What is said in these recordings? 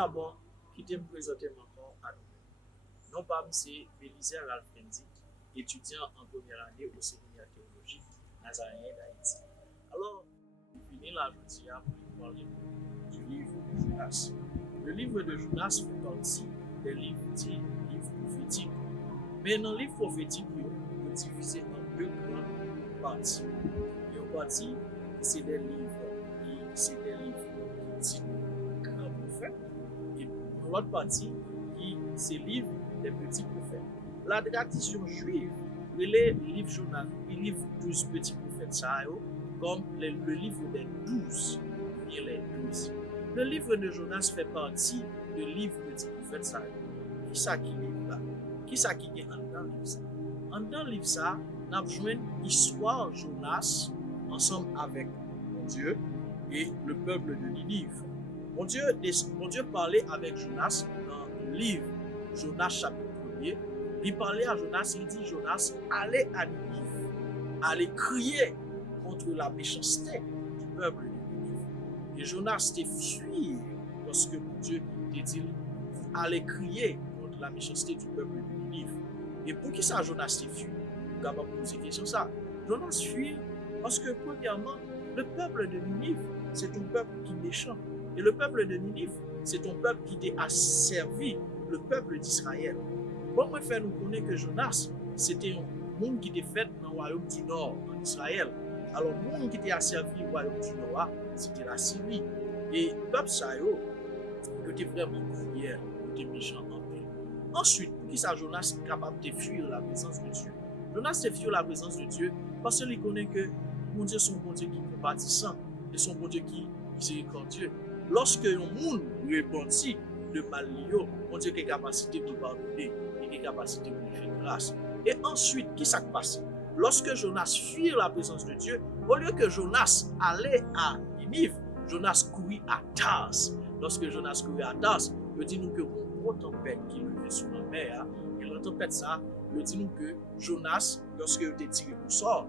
d'abord quitter me présenter encore à nous. Non pas c'est Bélisaire Alfrendi, étudiant en première année au séminaire théologique Nazaréen d'Haïti. Alors, je finis la journée pour parler du livre de Jonas. Le livre de Jonas fait partie des livres dits livres prophétiques. Mais dans le livre prophétique, il est divisé en deux grandes parties. Il y a une partie, c'est des livres qui disent grands prophètes, et l'autre partie, qui c'est livre des petits prophètes. La tradition juive, les livres Jonas, les livres 12 petits prophètes, ça, comme le livre des 12, et les 12. Le livre de Jonas fait partie du livre petit prophète, ça. Qui ça qui livre là? Qui ça qui est en dans le livre ça? En dans le livre ça, nous avons joué l'histoire Jonas ensemble avec mon Dieu et le peuple de Ninive. Mon Dieu parlait avec Jonas dans le livre Jonas chapitre 1er. Il parlait à Jonas, il dit Jonas, allez à Ninive, allez crier contre la méchanceté du peuple de Ninive. Et Jonas t'est fui lorsque mon Dieu t'a dit allez crier contre la méchanceté du peuple de Ninive. Et pour qui ça Jonas t'est fui? Vous pouvez poser la question ça. Jonas fuit parce que premièrement, le peuple de Ninive, c'est un peuple qui est méchant. Et le peuple de Ninive, c'est un peuple qui t'a asservi le peuple d'Israël. Bon, moi, faire nous connaître que Jonas, c'était un monde qui était fait dans le royaume du Nord, en Israël. Alors, le monde qui était asservi au royaume du Nord, c'était la Syrie. Et le peuple Sayo, il était vraiment cruel, il était méchant en paix. Ensuite, pour qui ça, Jonas est capable de fuir la présence de Dieu? Jonas te fuir la présence de Dieu parce qu'il connaît que mon Dieu, son bon Dieu qui est compatissant et son bon Dieu qui est miséricordieux. Lorsque un monde repentit de mal, mon Dieu qui a capacité de pardonner et qui a capacité de faire grâce. Et ensuite, qui s'est passé? Lorsque Jonas fuit la présence de Dieu, au lieu que Jonas allait à Ninive, Jonas courit à Tars. Lorsque Jonas courit à Tars, il dit nous que une grosse tempête qui levait sur la mer, et la tempête ça, il dit nous que Jonas, lorsque il était tiré pour sort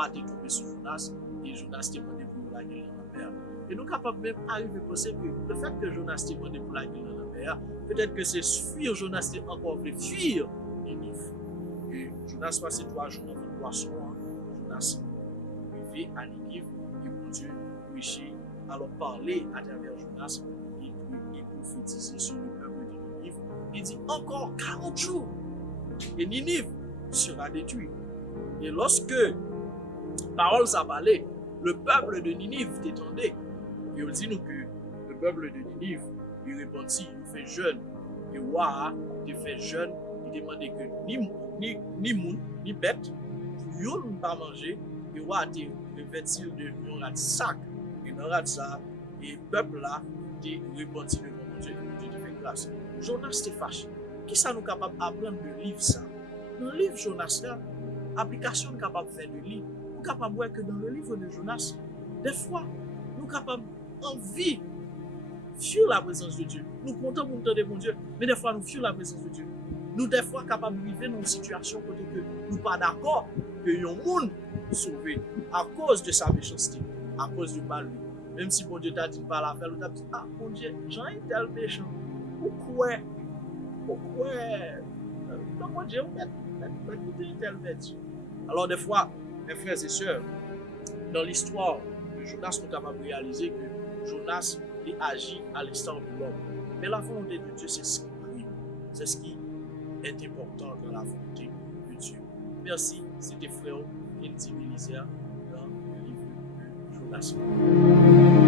a été tombé sur Jonas, et Jonas était demandé pour la gueule dans la mer. Et nous sommes capables même d'arriver à penser que le fait que Jonas était demandé pour la gueule dans la mer, peut-être que c'est fuir Jonas était encore plus fuir Ninive. Et Jonas passait 3 jours dans une poisson, Jonas arrivé à Ninive, et mon Dieu prêchait, alors parler à travers Jonas, et prophétiser sur le peuple de Ninive. Il dit encore 40 jours, et Ninive sera détruit. Et lorsque parole s'est parlé, le peuple de Ninive t'étendait. Et il dit nous que le peuple de Ninive, il répondit, il fait jeûne. Et Ouah, il fait jeûne, il demandait que ni moun, ni bête, pour yon ne pas manger, et Ouah, il revêtit de un sac. Et dans le ça, et le peuple là, il répondit devant mon Dieu, et mon Dieu te fait grâce. Jonas t'est fâché. Qui ça nous capable d'apprendre de livre ça? Dans le livre Jonas là, application nous capable de faire de livre. Nous capable de voir que dans le livre de Jonas, des fois, nous capables envie fuir la présence de Dieu. Nous comptons pour entendre mon Dieu, mais des fois nous fuir la présence de Dieu. Nous des fois capables de vivre dans une situation côté que nous pas d'accord que un monde sauvé à cause de sa méchanceté, à cause du mal. Même si mon Dieu t'a dit pas la faire, nous t'a dit ah mon Dieu, Jean est tel méchant. Pourquoi mon Dieu écoutez tel méchant. Alors des fois, mes frères et sœurs, dans l'histoire de Jonas, nous avons réalisé que Jonas agit à l'instar de l'homme. Mais la volonté de Dieu, c'est ce qui prime. C'est ce qui est important dans la volonté de Dieu. Merci, c'était frère Kenty Bélisaire dans le livre de Jonas.